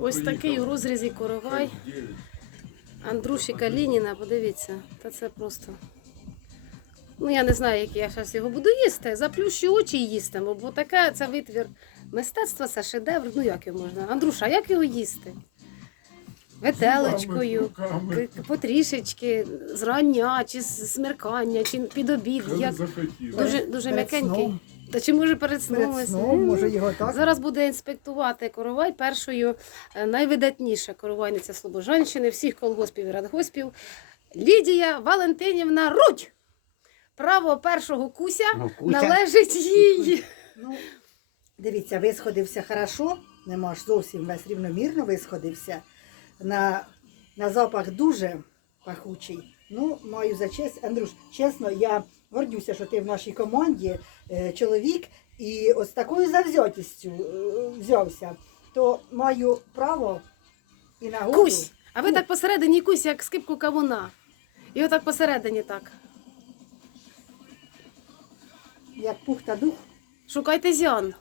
Ось такий у розрізі коровай. Андруші Андрушіка Лініна, подивіться, та це просто. Ну, я не знаю, як я зараз його буду їсти. Заплющу очі і їстиму, бо таке це витвір мистецтва, це шедевр. Ну як його можна? Андруша, а як його їсти? Ветелечкою, потрішечки, зрання, чи з смеркання, чи під обід. Як... Дуже, дуже м'якенький. Та чи може перед сном? Перед сном, може його так. Зараз буде інспектувати коровай першою е, найвидатніша коровайниця Слобожанщини, всіх колгоспів і радгоспів Лідія Валентинівна Рудь. Право першого куся Ну, Куся. належить їй. Ну, дивіться, висходився хорошо, нема ж зовсім весь рівномірно висходився. На, на запах дуже пахучий. Ну, маю за честь. Андрюш, чесно, я гордюся, що ти в нашій команді е, чоловік і ось такою завзятістю е, взявся, то маю право і нагоду. Кусь. А ви так посередині кусь, як скипку кавуна. І отак посередині так. Як пух та дух, Шукайте зян.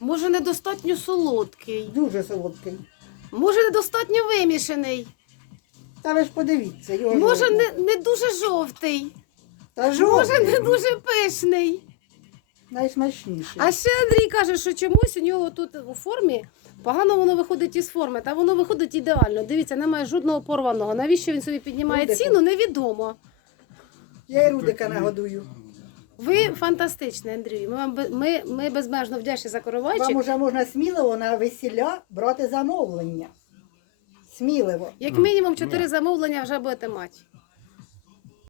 Може, недостатньо солодкий, дуже солодкий. Може, недостатньо вимішаний, Та ви ж подивіться, його може, не, не дуже жовтий, Та жовтий. може, не дуже пишний. найсмачніший. А ще Андрій каже, що чомусь у нього тут у формі погано воно виходить із форми, та воно виходить ідеально. Дивіться, немає жодного порваного. Навіщо він собі піднімає Рудику. ціну, невідомо. Я і Рудика нагодую. Ви фантастичний, Андрій. Ми, вам бе- ми, ми безмежно вдячні за Вам коровайчик. уже можна сміливо на весілля брати замовлення. Сміливо. Як мінімум чотири замовлення вже будете мати.